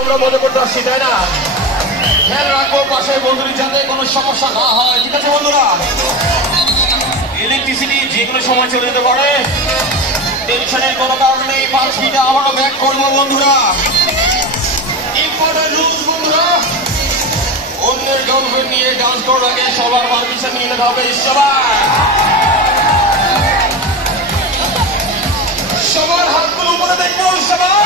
আমরা মনে করতে আসছি, তাই না? খেয়াল রাখবো পাশের বন্ধুদের যাতে কোনো সমস্যা না হয়, ঠিক আছে বন্ধুরা? ইলেকট্রিসিটি যে কোনো সময় চলে যেতে পারে, টেনশনের কোনো কারণ নেই। 5 মিনিটে আবারও ব্যাক করবো বন্ধুরা। ইম্পর্টেন্ট রুলস বন্ধুরা, অন্যের গার্লফ্রেন্ড নিয়ে ডান্স করার আগে সবার পারমিশন নিয়ে নিতে হবে। সবার হাতগুলো উপরে দেখবো সবাই।